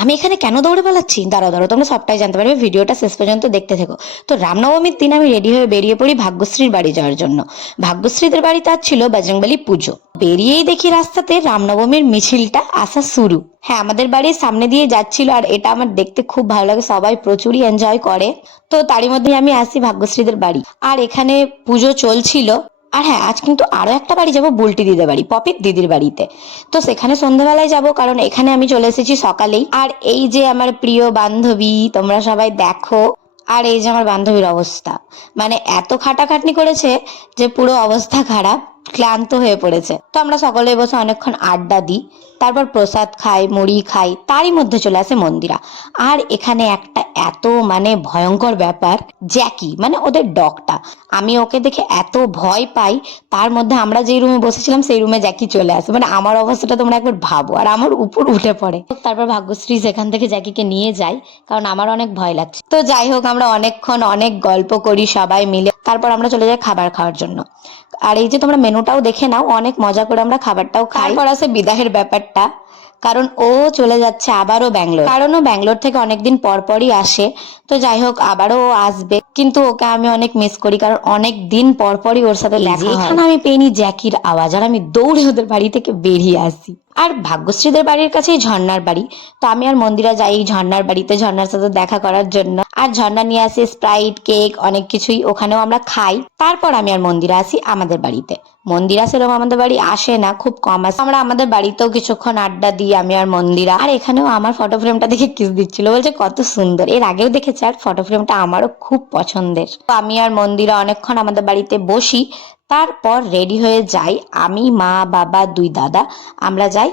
আমি এখানে কেন দৌড়ে পালাচ্ছি? দাঁড়াও দাঁড়াও, তোমরা সবটাই জানতে পারবে, ভিডিওটা শেষ পর্যন্ত দেখতে থেকো। তো রামনবমীর দিন আমি রেডি হয়ে বেরিয়ে পড়ি ভাগ্যশ্রীর বাড়ি যাওয়ার জন্য। ভাগ্যশ্রীদের বাড়িতে আজ ছিল বজরংবলী পুজো। বেরিয়েই দেখি রাস্তাতে রামনবমীর মিছিলটা আসা শুরু। হ্যাঁ, আমাদের বাড়ির সামনে দিয়ে যাচ্ছিল, আর এটা আমার দেখতে খুব ভালো লাগে, সবাই প্রচুরই এনজয় করে। তো তারই মধ্যে আমি আসি ভাগ্যশ্রীদের বাড়ি, আর এখানে পুজো চলছিল। আর হ্যাঁ, আজ কিন্তু আরো একটা বাড়ি যাবো, বুলটি দিদির বাড়ি, পপির দিদির বাড়িতে। তো সেখানে সন্ধ্যাবেলায় যাব, কারণ এখানে আমি চলে এসেছি সকালেই। আর এই যে আমার প্রিয় বান্ধবী, তোমরা সবাই দেখো। আর এই যে আমার বান্ধবীর অবস্থা, মানে এত খাটাখাটনি করেছে যে পুরো অবস্থা খারাপ, ক্লান্ত হয়ে পড়েছে। তো আমরা সকলে বসে অনেকক্ষণ আড্ডা দিই, তারপর প্রসাদ খাই, মুড়ি খাই, তারই মধ্যে চলে আসে মন্দিরা। আর এখানে একটা এত মানে ভয়ঙ্কর ব্যাপার, জ্যাকি মানে ওদের ডগটা, আমি ওকে দেখে এত ভয় পাই। তার মধ্যে আমরা যেই রুমে বসেছিলাম সেই রুমে জ্যাকি চলে আসে, মানে আমার অবস্থাটা তোমরা একবার ভাবো, আর আমার উপর উঠে পড়ে। তারপর ভাগ্যশ্রী সেখান থেকে জ্যাকিকে নিয়ে যায়, কারণ আমার অনেক ভয় লাগছে। তো যাই হোক, আমরা অনেকক্ষণ অনেক গল্প করি সবাই মিলে, তারপর আমরা চলে যাই খাবার খাওয়ার জন্য। আর এই যে তোমরা মেনুটাও দেখে নাও, অনেক মজা করে আমরা খাবারটাও খাই। তারপর আসে বিদায়ের ব্যাপারটা, কারণ ও চলে যাচ্ছে আবারও ব্যাঙ্গালোর, কারণ ও ব্যাঙ্গালোর থেকে অনেকদিন পর পরই আসে। তো যাই হোক, আবারও ও আসবে, কিন্তু ওকে আমি অনেক মিস করি, কারণ অনেক দিন পর পরই ওর সাথে দেখা হয়। এখানে আমি পেইনি জ্যাকির আওয়াজ, আর আমি দৌড়ে ওদের বাড়ি থেকে বেরিয়ে আসি। আর ভাগ্যশ্রীদের বাড়ির কাছেই ঝর্ণার বাড়ি। তো আমি আর মন্দিরা যাই ঝর্ণার বাড়িতে, ঝর্ণার সাথে দেখা করার জন্য। আর ঝর্ণা নিয়ে আসে স্প্রাইট, কেক, অনেক কিছুই, ওখানেও আমরা খাই। তারপর আমি আর মন্দিরা আসি আমাদের বাড়িতে। মন্দিরা সেরকম আমাদের বাড়ি আসে না, খুব কম আসে। আমরা আমাদের বাড়িতেও কিছুক্ষণ আড্ডা দিই আমি আর মন্দিরা। আর এখানেও আমার ফটো ফ্রেমটা দেখে কিস দিচ্ছিল, বলছে কত সুন্দর। এর আগেও দেখেছে, আর ফটো ফ্রেমটা আমারও খুব পছন্দের। তো আমি আর মন্দিরা অনেকক্ষণ আমাদের বাড়িতে বসি, তারপর রেডি হয়ে যাই। আমি, মা, বাবা, দুই দাদা, আমরা যাই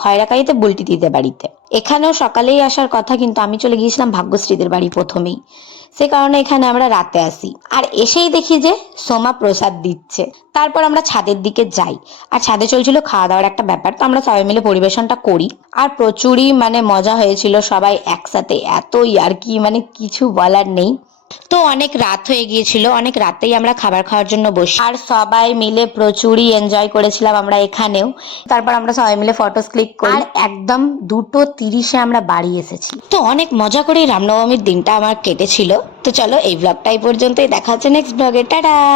খয়রাকাইতে বুলটি দিদির বাড়িতে। এখানেও সকালেই আসার কথা, কিন্তু আমি চলে গিয়েছিলাম ভাগ্যশ্রীদের বাড়ি প্রথমেই, সে কারণে এখানে আমরা রাতে আসি। আর এসেই দেখি যে সোমা প্রসাদ দিচ্ছে। তারপর আমরা ছাদের দিকে যাই, আর ছাদে চলছিল খাওয়া দাওয়ার একটা ব্যাপার, তো আমরা সবাই মিলে পরিবেশনটা করি। আর প্রচুরই মানে মজা হয়েছিল, সবাই একসাথে এত ইয়ার্কি, মানে কিছু বলার নেই। তো অনেক রাত হয়ে গিয়েছিল, অনেক রাতেই আমরা খাবার খাওয়ার জন্য বসি, আর সবাই মিলে প্রচুরই এনজয় করেছিলাম আমরা এখানেও। তারপর আমরা সবাই মিলে ফটোস ক্লিক করি, আর একদম 2:30-এ আমরা বাড়ি এসেছি। তো অনেক মজা করে রামনবমীর দিনটা আমার কেটেছিল। তো চলো, এই ব্লগটা এই পর্যন্তই, দেখা হচ্ছে নেক্সট ব্লগে, টাটা।